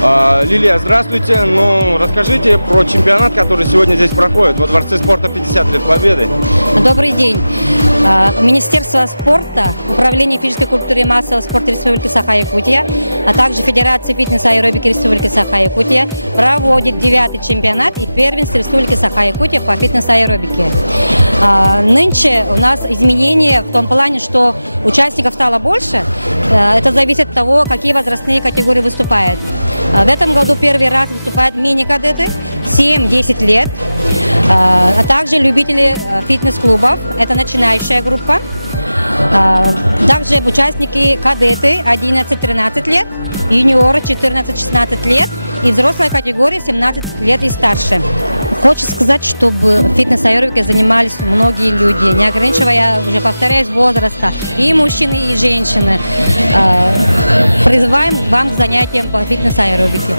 Лилия, здравствуйте. Ну, расскажите про чемпионат, который сегодня здесь проходит во Дворце спорта 50 лет Победы. Добрый день. Министерство спорта, Управление физической культуры и массового спорта Республики Саха-Якутия, а также Федерация фитнеса и аэробики Республики Саха-Якутия проводит 9-й чемпионат и первенство Республики Саха-Якутия по фитнес-аэробике. Нынче у нас изменения в том плане, что участников стало больше. Это зависит от того, какие возрастные категории выступают. В этом году первый раз выступают мини-кадеты 7-10 лет, а также любители фитнес-клубов, это начинающая группа. Также участники кадеты 11-13 лет, юниоры 14-16 лет и взрослая категория 17 лет и старше. Хочется сказать, чтобы фитнес-аэробикой занимались многие люди, не ограничивая, уже повторяюсь, возраста, и мужчины, и женщины. Призываем вам к занятиям по фитнес-аэробике.